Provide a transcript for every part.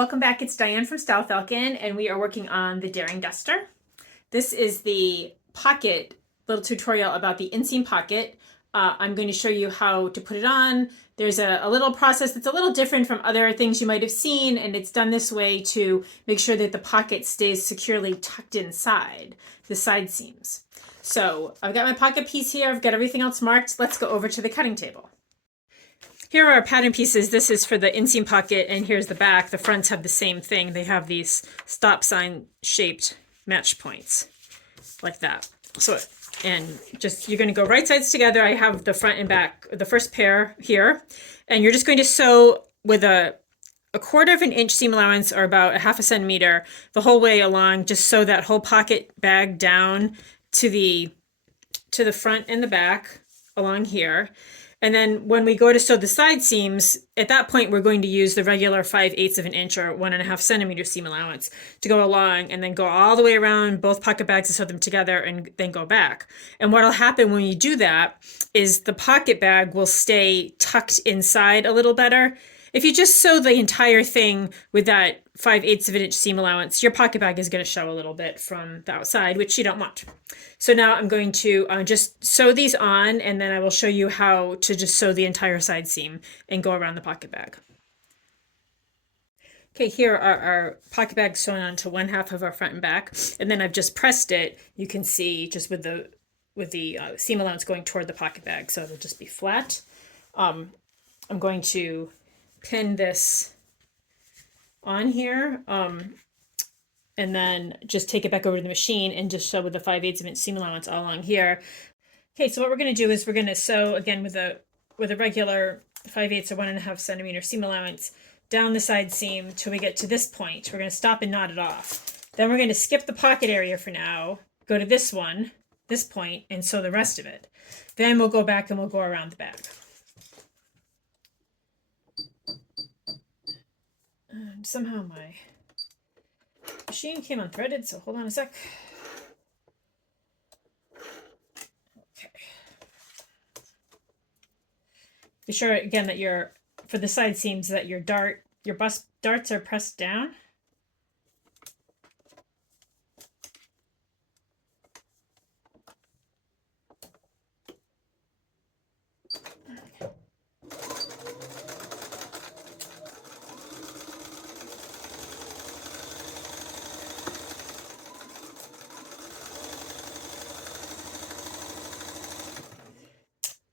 Welcome back, it's Diane from Style Falcon, and we are working on the Daring Duster. This is the pocket little tutorial about the inseam pocket. I'm going to show you how to put it on. There's a little process that's a little different from other things you might have seen, and it's done this way to make sure that the pocket stays securely tucked inside the side seams. So I've got my pocket piece here, I've got everything else marked. Let's go over to the cutting table. Here are our pattern pieces. This is for the inseam pocket, and here's the back. The fronts have the same thing. They have these stop sign shaped match points like that. So, and just, you're going to go right sides together. I have the front and back, the first pair here, and you're just going to sew with a 1/4 of an inch seam allowance, or about 1/2 centimeter, the whole way along. Just sew that whole pocket bag down to the front and the back along here. And then when we go to sew the side seams, at that point, we're going to use the regular 5/8 of an inch or 1.5 centimeter seam allowance to go along, and then go all the way around both pocket bags and sew them together, and then go back. And what'll happen when you do that is the pocket bag will stay tucked inside a little better. If you just sew the entire thing with that 5/8 of an inch seam allowance, your pocket bag is going to show a little bit from the outside, which you don't want. So now I'm going to just sew these on, and then I will show you how to just sew the entire side seam and go around the pocket bag. Okay, here are our pocket bags sewn onto 1/2 of our front and back, and then I've just pressed it. You can see just with the seam allowance going toward the pocket bag, so it'll just be flat. I'm going to pin this on here, and then just take it back over to the machine and just sew with the 5/8 of an inch seam allowance all along here. Okay, so what we're going to do is we're going to sew again with a regular 5/8 or 1.5 centimeter seam allowance down the side seam till we get to this point. We're going to stop and knot it off. Then we're going to skip the pocket area for now, go to this point, and sew the rest of it. Then we'll go back and we'll go around the back. Somehow my machine came unthreaded, so hold on a sec. Okay. Be sure again that for the side seams, that your bust darts are pressed down.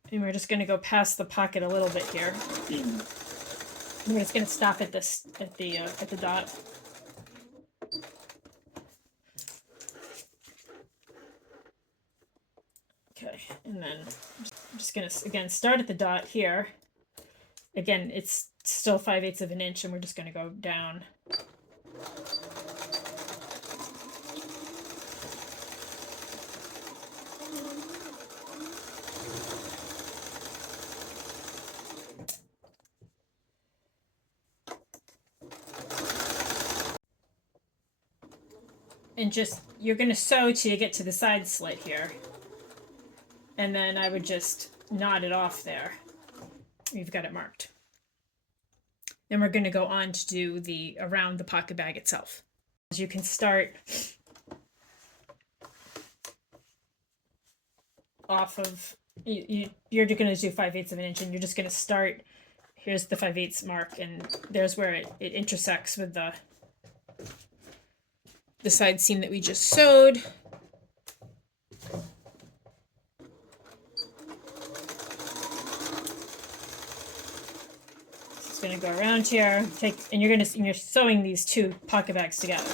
And we're just going to go past the pocket a little bit here. And we're just going to stop at the dot. Okay, and then I'm just going to again start at the dot here. Again, it's still 5/8 of an inch, and we're just going to go down. And just, you're going to sew till you get to the side slit here. And then I would just knot it off there. You've got it marked. Then we're going to go on to do around the pocket bag itself. As you can start off of, you're going to do 5/8 of an inch, and you're just going to start, here's the 5/8 mark, and there's where it intersects with the side seam that we just sewed. Just going to go around here, and you're sewing these two pocket bags together.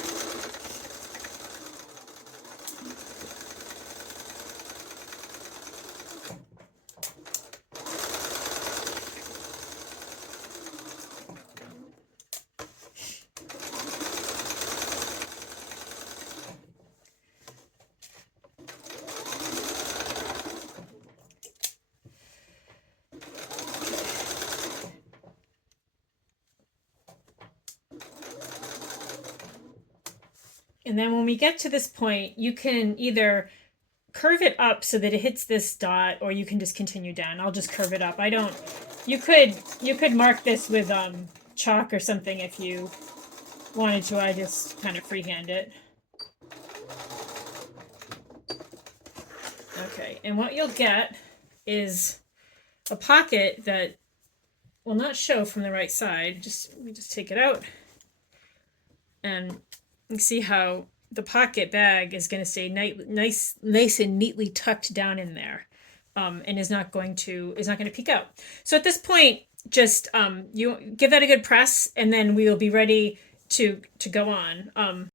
And then when we get to this point, you can either curve it up so that it hits this dot, or you can just continue down. I'll just curve it up. You could mark this with chalk or something if you wanted to, I just kind of freehand it. Okay, and what you'll get is a pocket that will not show from the right side. Let me just take it out, and you see how the pocket bag is going to stay nice and neatly tucked down in there, and is not going to peek out. So at this point, just you give that a good press, and then we will be ready to go on.